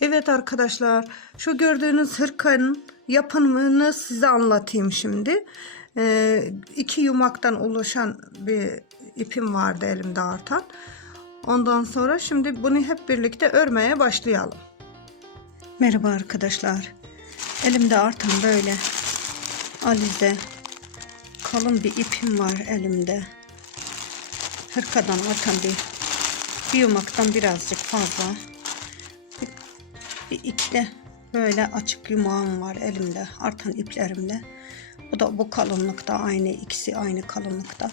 Evet arkadaşlar şu gördüğünüz hırkanın yapımını size anlatayım şimdi. Ee, iki yumaktan oluşan bir ipim vardı elimde artan. Ondan sonra şimdi bunu hep birlikte örmeye başlayalım. Merhaba arkadaşlar. Elimde artan böyle alize kalın bir ipim var elimde. Hırkadan artan bir, bir yumaktan birazcık fazla. Bir, de böyle açık yumağım var elimde artan iplerimle. Bu da bu kalınlıkta aynı ikisi aynı kalınlıkta.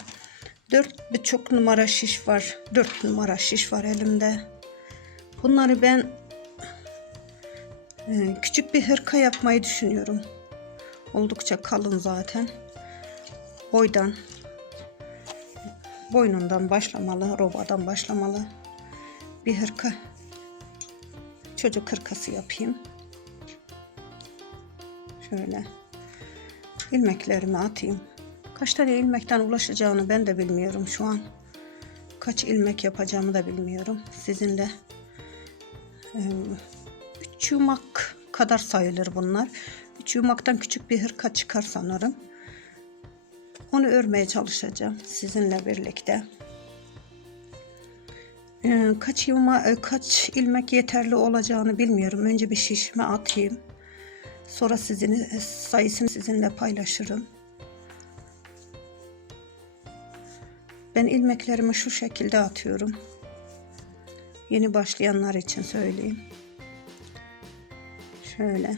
Dört birçok numara şiş var. Dört numara şiş var elimde. Bunları ben e, küçük bir hırka yapmayı düşünüyorum. Oldukça kalın zaten. Boydan boynundan başlamalı, robadan başlamalı bir hırka. Çocuk hırkası yapayım. Şöyle ilmeklerimi atayım. Kaç tane ilmekten ulaşacağını ben de bilmiyorum şu an. Kaç ilmek yapacağımı da bilmiyorum. Sizinle e, üç yumak kadar sayılır bunlar. Üç yumaktan küçük bir hırka çıkar sanırım. Onu örmeye çalışacağım sizinle birlikte. Ee, kaç yuma, e, kaç ilmek yeterli olacağını bilmiyorum. Önce bir şişme atayım. Sonra sizin e, sayısını sizinle paylaşırım. Ben ilmeklerimi şu şekilde atıyorum. Yeni başlayanlar için söyleyeyim. Şöyle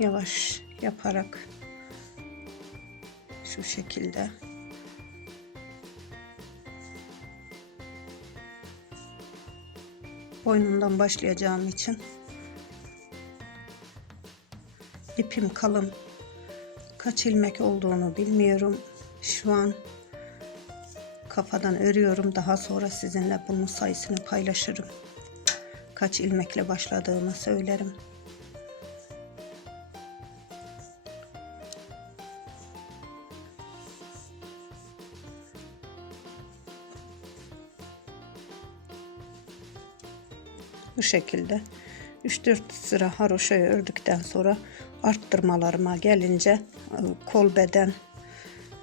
yavaş yaparak şu şekilde. Boynundan başlayacağım için ipim kalın. Kaç ilmek olduğunu bilmiyorum. Şu an kafadan örüyorum. Daha sonra sizinle bunun sayısını paylaşırım. Kaç ilmekle başladığımı söylerim. Bu şekilde 3-4 sıra haroşayı ördükten sonra arttırmalarıma gelince e, kol beden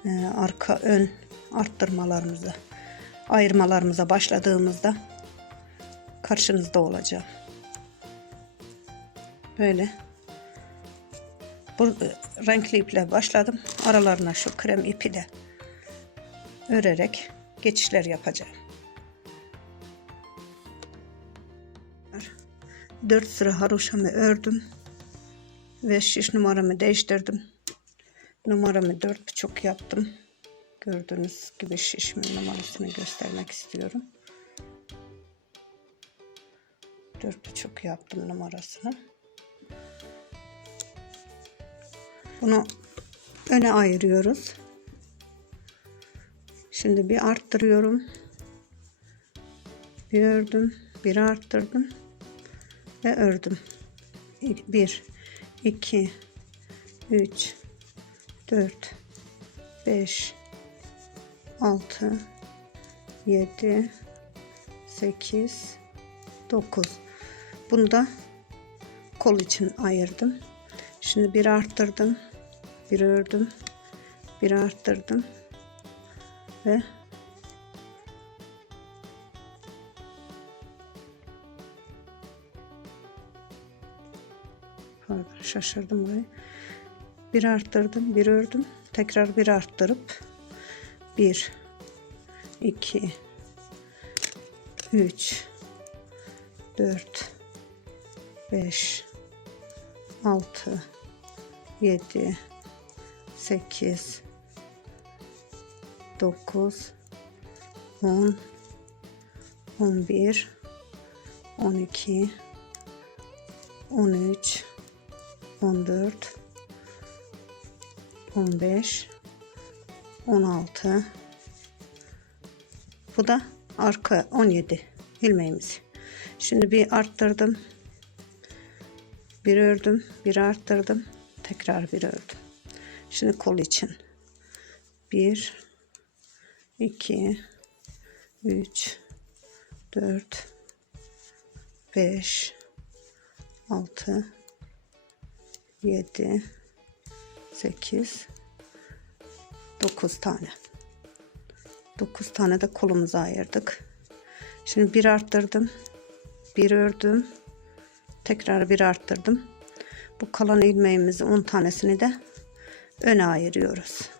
e, arka ön arttırmalarımızı ayırmalarımıza başladığımızda karşınızda olacağım. Böyle bu e, renkli iple başladım. Aralarına şu krem ipi de örerek geçişler yapacağım. 4 sıra haroşamı ördüm ve şiş numaramı değiştirdim. Numaramı 4 çok yaptım. Gördüğünüz gibi şişmin numarasını göstermek istiyorum. 4 çok yaptım numarasını. Bunu öne ayırıyoruz. Şimdi bir arttırıyorum. Bir ördüm, bir arttırdım ve ördüm. 1 2 3 4 5 6 7 8 9 bunu da kol için ayırdım. Şimdi bir arttırdım. Bir ördüm. Bir arttırdım. Ve şaşırdım burayı. Bir arttırdım, bir ördüm. Tekrar bir arttırıp bir, iki, üç, dört, beş, altı, yedi, sekiz, dokuz, on, on bir, on iki, on üç, 14 15 16 bu da arka 17 ilmeğimiz. Şimdi bir arttırdım. Bir ördüm bir arttırdım. Tekrar bir ördüm. Şimdi kol için. 1 2 3 4 5 6 7 8 9 tane. 9 tane de kolumuza ayırdık. Şimdi bir arttırdım. Bir ördüm. Tekrar bir arttırdım. Bu kalan ilmeğimizi 10 tanesini de öne ayırıyoruz.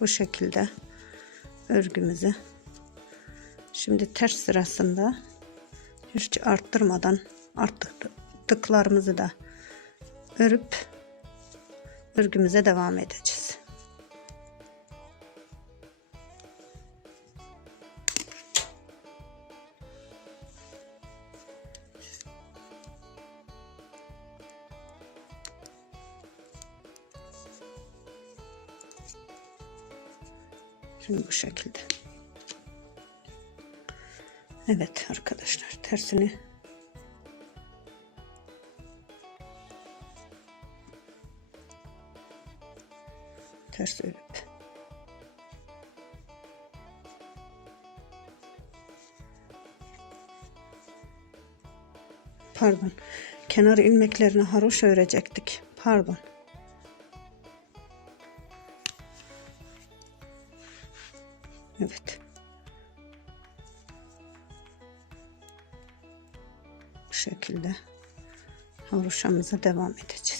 Bu şekilde örgümüzü şimdi ters sırasında hiç arttırmadan arttırdıklarımızı da örüp örgümüze devam edeceğiz. Şimdi bu şekilde. Evet arkadaşlar tersini ters örüp pardon kenar ilmeklerini haroş örecektik pardon. Evet. Bu şekilde haroşamıza devam edeceğiz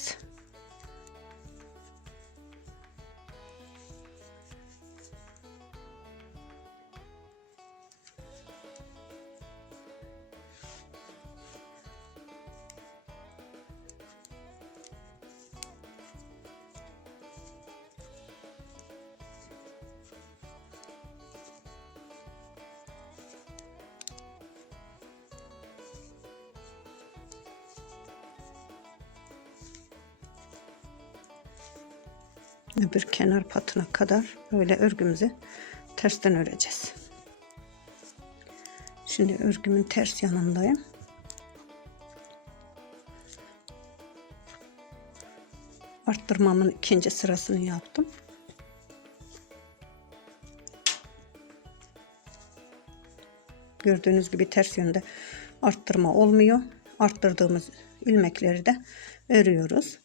öbür kenar patına kadar böyle örgümüzü tersten öreceğiz. Şimdi örgümün ters yanındayım. Arttırmamın ikinci sırasını yaptım. Gördüğünüz gibi ters yönde arttırma olmuyor. Arttırdığımız ilmekleri de örüyoruz.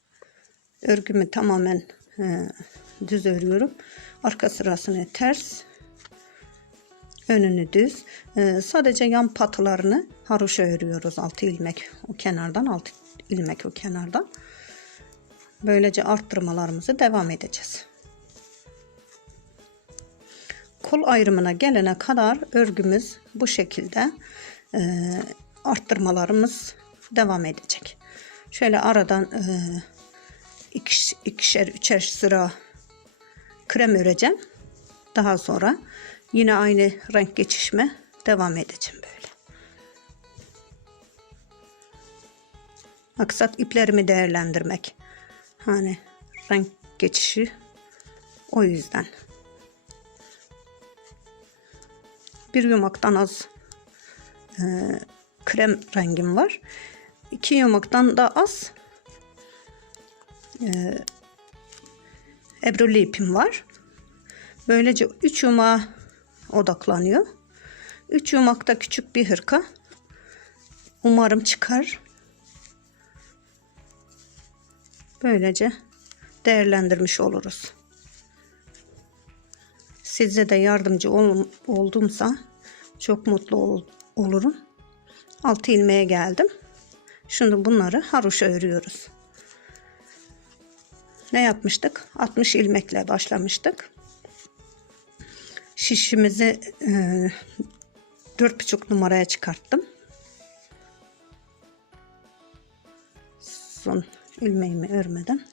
Örgümü tamamen düz örüyorum. Arka sırasını ters, önünü düz. E, sadece yan patılarını haroşa örüyoruz. 6 ilmek o kenardan, 6 ilmek o kenardan. Böylece arttırmalarımızı devam edeceğiz. Kol ayrımına gelene kadar örgümüz bu şekilde e, arttırmalarımız devam edecek. Şöyle aradan e, ikiş, ikişer üçer sıra krem öreceğim. Daha sonra yine aynı renk geçişme devam edeceğim böyle. Maksat iplerimi değerlendirmek. Hani renk geçişi o yüzden. Bir yumaktan az e, krem rengim var. İki yumaktan da az e, ipim var. Böylece 3 yumağa odaklanıyor. 3 yumakta küçük bir hırka. Umarım çıkar. Böylece değerlendirmiş oluruz. Size de yardımcı ol, oldumsa çok mutlu ol, olurum. 6 ilmeğe geldim. Şimdi bunları haroşa örüyoruz. Ne yapmıştık? 60 ilmekle başlamıştık. Şişimizi e, 4,5 numaraya çıkarttım. Son ilmeğimi örmeden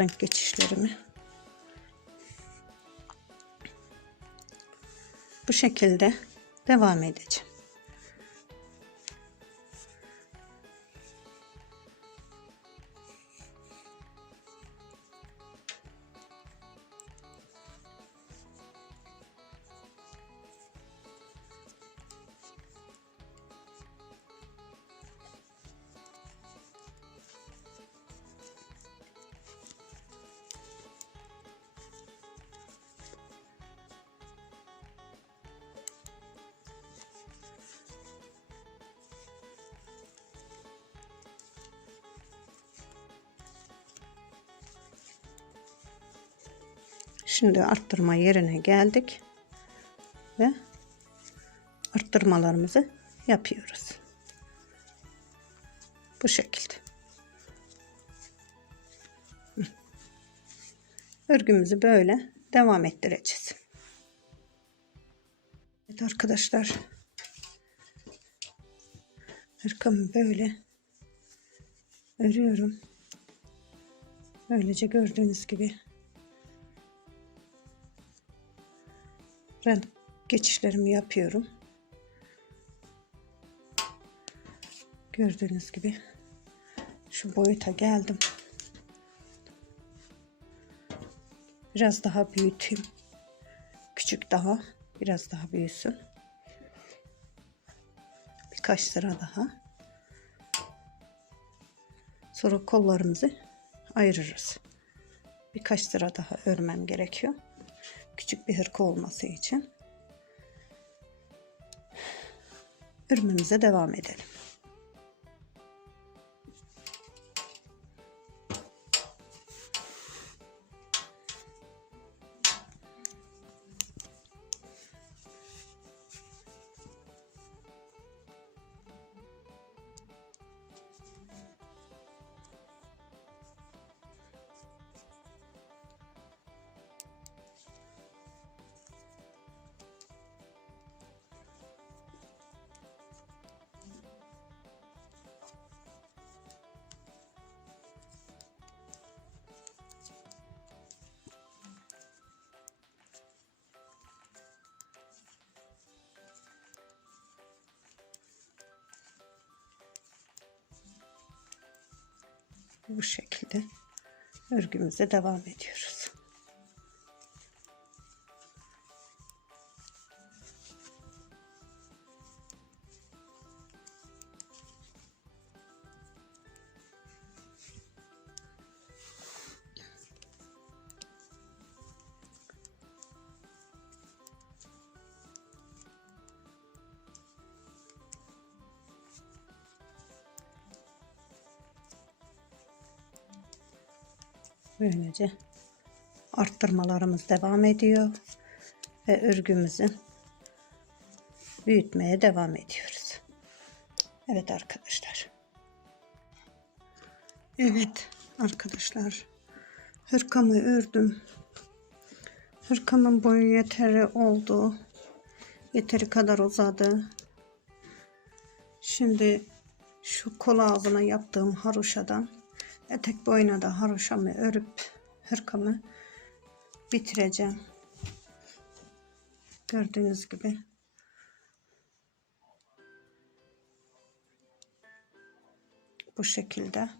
renk geçişlerimi bu şekilde devam edeceğim. Şimdi arttırma yerine geldik ve arttırmalarımızı yapıyoruz. Bu şekilde. Örgümüzü böyle devam ettireceğiz. Evet arkadaşlar. Hırkamı böyle örüyorum. Böylece gördüğünüz gibi renk geçişlerimi yapıyorum. Gördüğünüz gibi şu boyuta geldim. Biraz daha büyüteyim. Küçük daha, biraz daha büyüsün. Birkaç sıra daha. Sonra kollarımızı ayırırız. Birkaç sıra daha örmem gerekiyor. Küçük bir hırka olması için. Örmemize devam edelim. Bu şekilde örgümüze devam ediyoruz. Böylece arttırmalarımız devam ediyor ve örgümüzü büyütmeye devam ediyoruz. Evet arkadaşlar. Evet arkadaşlar. Hırkamı ördüm. Hırkamın boyu yeteri oldu. Yeteri kadar uzadı. Şimdi şu kol ağzına yaptığım haroşadan etek boyuna da haroşamı örüp hırkamı bitireceğim. Gördüğünüz gibi. Bu şekilde.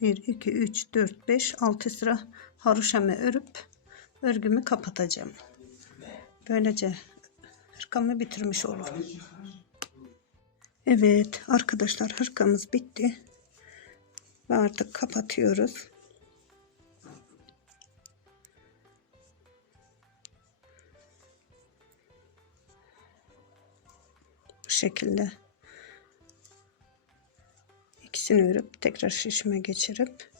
Bir, iki, üç, dört, beş, altı sıra haroşamı örüp örgümü kapatacağım. Böylece hırkamı bitirmiş olurum. Evet arkadaşlar hırkamız bitti. Ve artık kapatıyoruz. Bu şekilde ikisini örüp tekrar şişime geçirip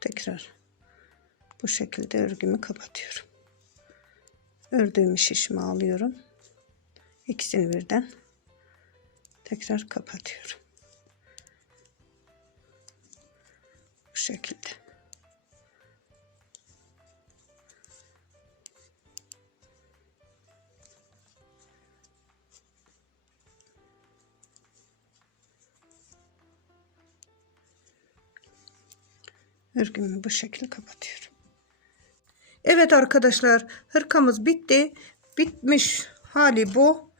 tekrar bu şekilde örgümü kapatıyorum. Ördüğümü şişime alıyorum. İkisini birden tekrar kapatıyorum. Bu şekilde. Örgümü bu şekilde kapatıyorum. Evet arkadaşlar hırkamız bitti. Bitmiş hali bu.